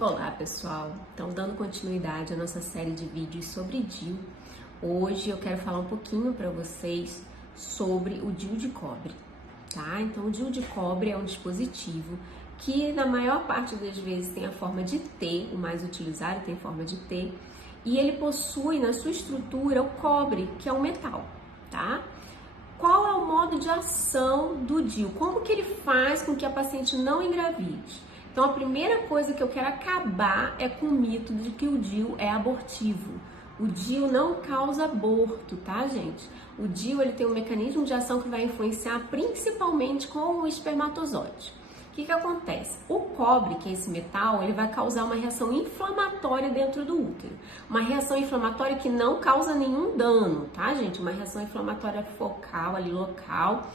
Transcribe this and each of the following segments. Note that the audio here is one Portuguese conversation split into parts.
Olá pessoal, então dando continuidade à nossa série de vídeos sobre DIU, hoje eu quero falar um pouquinho para vocês sobre o DIU de cobre, tá? Então o DIU de cobre é um dispositivo que na maior parte das vezes tem a forma de T, o mais utilizado tem forma de T, e ele possui na sua estrutura o cobre, que é um metal, tá? Qual é o modo de ação do DIU? Como que ele faz com que a paciente não engravide? Então, a primeira coisa que eu quero acabar é com o mito de que o DIU é abortivo. O DIU não causa aborto, tá, gente? O DIU ele tem um mecanismo de ação que vai influenciar principalmente com o espermatozoide. O que acontece? O cobre, que é esse metal, ele vai causar uma reação inflamatória dentro do útero. Uma reação inflamatória que não causa nenhum dano, tá, gente? Uma reação inflamatória focal, ali, local,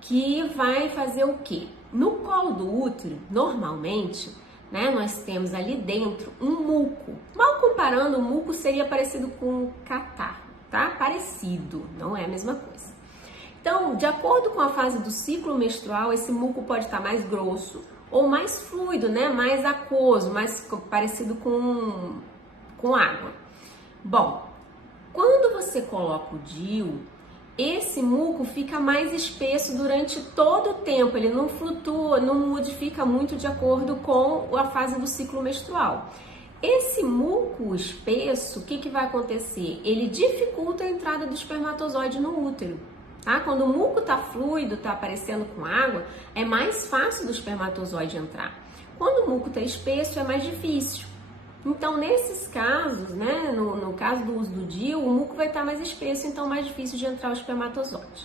que vai fazer o quê? No colo do útero, normalmente, né, nós temos ali dentro um muco. Mal comparando, o muco seria parecido com catarro, tá? Parecido, não é a mesma coisa. Então, de acordo com a fase do ciclo menstrual, esse muco pode estar mais grosso ou mais fluido, né? Mais aquoso, mais parecido com água. Bom, quando você coloca o DIU, esse muco fica mais espesso durante todo o tempo, ele não flutua, não modifica muito de acordo com a fase do ciclo menstrual. Esse muco espesso, o que vai acontecer? Ele dificulta a entrada do espermatozoide no útero. Tá? Quando o muco tá fluido, tá aparecendo com água, é mais fácil do espermatozoide entrar. Quando o muco tá espesso, é mais difícil. Então, nesses casos, né, no caso do uso do DIU, o muco vai estar mais espesso, então mais difícil de entrar o espermatozoide.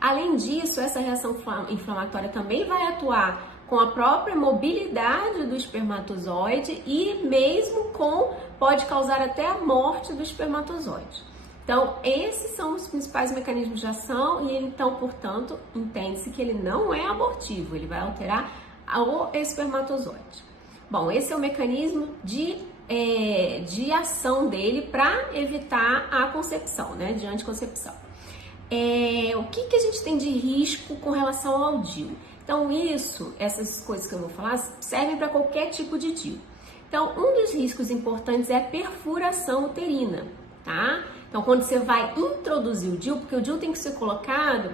Além disso, essa reação inflamatória também vai atuar com a própria mobilidade do espermatozoide e mesmo pode causar até a morte do espermatozoide. Então, esses são os principais mecanismos de ação e então, portanto, entende-se que ele não é abortivo, ele vai alterar o espermatozoide. Bom, esse é o mecanismo de ação dele para evitar a concepção, né, de anticoncepção. O que a gente tem de risco com relação ao DIU? Então, essas coisas que eu vou falar servem para qualquer tipo de DIU. Então, um dos riscos importantes é a perfuração uterina, tá? Então, quando você vai introduzir o DIU, porque o DIU tem que ser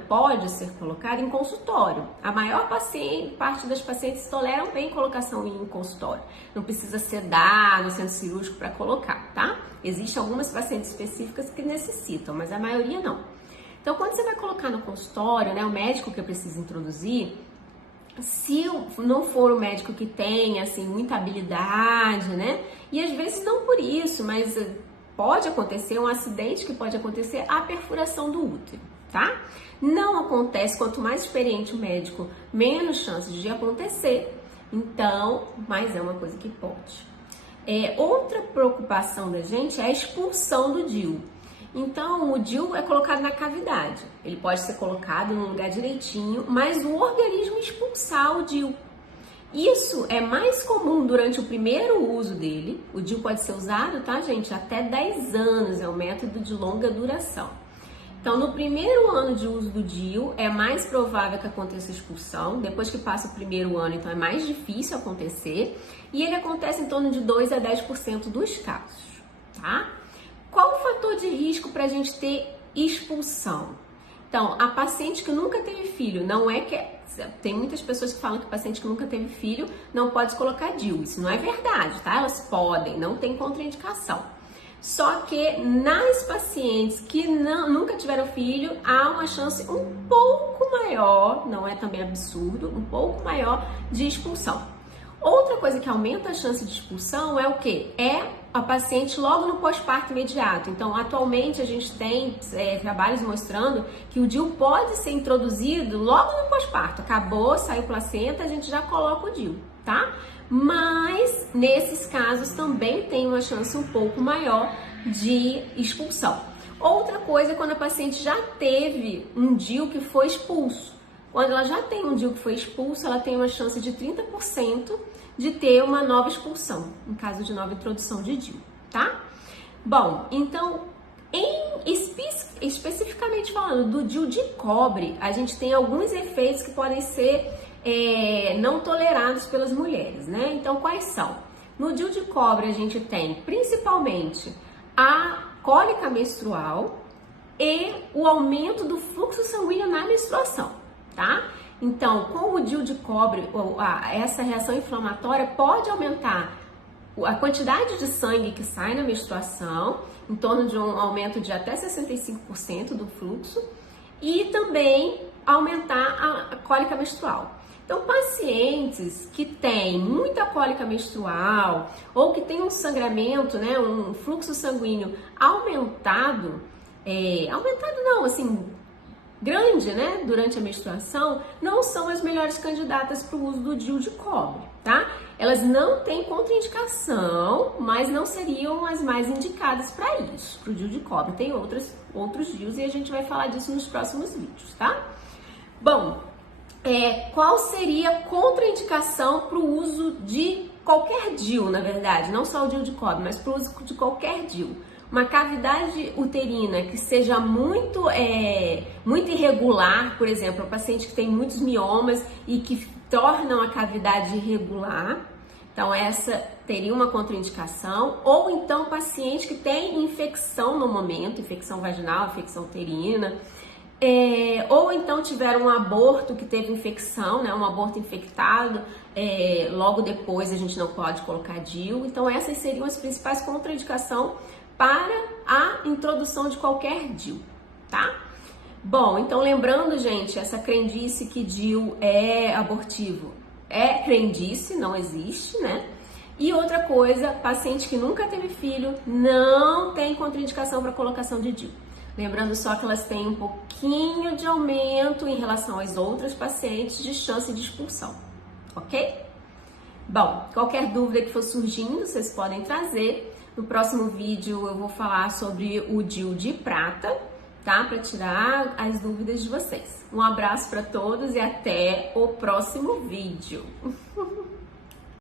pode ser colocado em consultório. A maior parte das pacientes toleram bem colocação em consultório. Não precisa sedar no centro cirúrgico para colocar, tá? Existem algumas pacientes específicas que necessitam, mas a maioria não. Então, quando você vai colocar no consultório, né, o médico que precisa introduzir, se não for o médico que tem, assim, muita habilidade, né? E às vezes não por isso, mas pode acontecer um acidente que pode acontecer a perfuração do útero, tá? Não acontece, quanto mais experiente o médico, menos chances de acontecer. Então, mas é uma coisa que pode. Outra preocupação da gente é a expulsão do DIU. Então, o DIU é colocado na cavidade. Ele pode ser colocado no lugar direitinho, mas o organismo expulsar o DIU. Isso é mais comum durante o primeiro uso dele. O DIU pode ser usado, tá, gente? Até 10 anos, é um método de longa duração. Então, no primeiro ano de uso do DIU, é mais provável que aconteça expulsão. Depois que passa o primeiro ano, então é mais difícil acontecer. E ele acontece em torno de 2 a 10% dos casos, tá? Qual o fator de risco para a gente ter expulsão? Então, a paciente que nunca teve filho, tem muitas pessoas que falam que paciente que nunca teve filho não pode colocar DIU. Isso não é verdade, tá? Elas podem, não tem contraindicação. Só que nas pacientes que nunca tiveram filho, há uma chance um pouco maior, não é também absurdo, um pouco maior de expulsão. Outra coisa que aumenta a chance de expulsão é o quê? É a paciente logo no pós-parto imediato. Então, atualmente a gente tem trabalhos mostrando que o DIU pode ser introduzido logo no pós-parto. Acabou, saiu placenta, a gente já coloca o DIU, tá? Mas, nesses casos, também tem uma chance um pouco maior de expulsão. Outra coisa é quando a paciente já teve um DIU que foi expulso. Quando ela já tem um DIU que foi expulso, ela tem uma chance de 30% de ter uma nova expulsão, em caso de nova introdução de DIU, tá? Bom, então, especificamente falando do DIU de cobre, a gente tem alguns efeitos que podem ser não tolerados pelas mulheres, né? Então, quais são? No DIU de cobre a gente tem principalmente a cólica menstrual e o aumento do fluxo sanguíneo na menstruação, tá? Então, com o DIU de cobre, essa reação inflamatória pode aumentar a quantidade de sangue que sai na menstruação, em torno de um aumento de até 65% do fluxo, e também aumentar a cólica menstrual. Então, pacientes que têm muita cólica menstrual ou que têm um sangramento, né, um fluxo sanguíneo aumentado, grande, né, durante a menstruação, não são as melhores candidatas para o uso do DIU de cobre, tá? Elas não têm contraindicação, mas não seriam as mais indicadas para isso, para o DIU de cobre. Tem outros DIUs e a gente vai falar disso nos próximos vídeos, tá? Bom, qual seria a contraindicação para o uso de qualquer DIU, na verdade, não só o DIU de cobre, mas para o uso de qualquer DIU? Uma cavidade uterina que seja muito irregular, por exemplo, um paciente que tem muitos miomas e que tornam a cavidade irregular, então essa teria uma contraindicação, ou então paciente que tem infecção no momento, infecção vaginal, infecção uterina, ou então tiveram um aborto que teve infecção, né, um aborto infectado, logo depois a gente não pode colocar DIU, então essas seriam as principais contraindicações para a introdução de qualquer DIU, tá? Bom, então lembrando, gente, essa crendice que DIU é abortivo é crendice, não existe, né? E outra coisa, paciente que nunca teve filho não tem contraindicação para colocação de DIU. Lembrando só que elas têm um pouquinho de aumento em relação às outras pacientes de chance de expulsão, ok? Bom, qualquer dúvida que for surgindo, vocês podem trazer. No próximo vídeo eu vou falar sobre o DIU de prata, tá? Para tirar as dúvidas de vocês. Um abraço para todos e até o próximo vídeo.